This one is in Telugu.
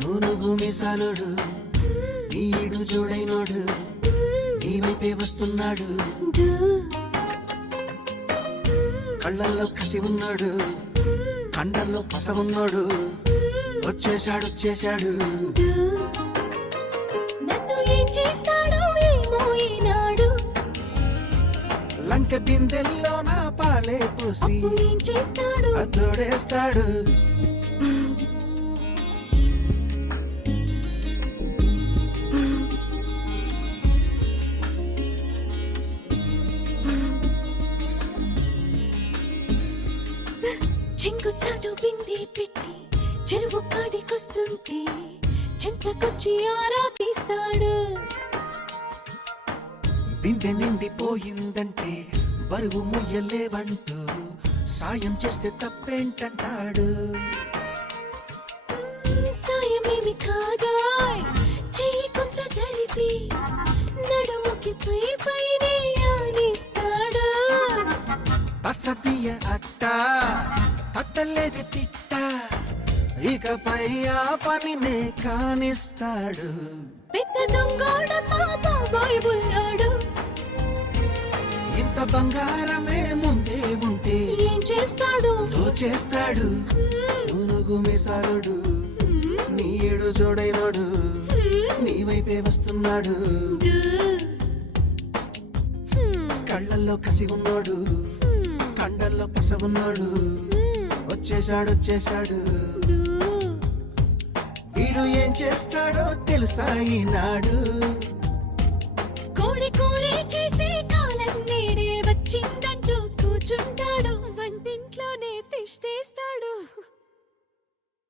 నూనుగు మిసాలుడు నీడు జోడైనోడు నీ వైపే వస్తున్నాడు కళ్ళల్లో కసి ఉన్నాడు కండల్లో పస ఉన్నాడు వచ్చేశాడు నన్ను ఏం చేస్తాడో ఏమో ఈనాడు లంక బిందెల్లో నా పాలే పూసి ఏం చేస్తాడు అతోడేస్తాడు చింగు చాటు బింది పెట్టి చెరువు కాడికొస్తుంటే చింతకొచ్చి ఆరా తీస్తాడు బిందె నిండిపోయిందంటే బరువు ముయ్యలేవంటూ సాయం చేస్తే తప్పేంటంటాడు సాయమేమి కాదాయ్ చెయ్యి కొంత జరిపి నడుముకి పైనే ఆనిస్తాడు అసతీయ అట్ట తట్టలేదు తిట్ట ఇకపై ఆ పనినే కానిస్తాడు పెద్ద దొంగోడ బాబాయ్ బుల్లాడు ఇంత బంగారమే ముందే ఉంటే ఏం చేస్తాడు దోచేస్తాడు నూనుగు మిసాలుడు నీడు జోడైనోడు నీ వైపే వస్తున్నాడు కళ్ళల్లో కసి ఉన్నాడు కండల్లో పస ఉన్నాడు వచ్చేశాడు వీడు ఏం చేస్తాడో తెలుసా ఈనాడు కోడి కూరే చేసి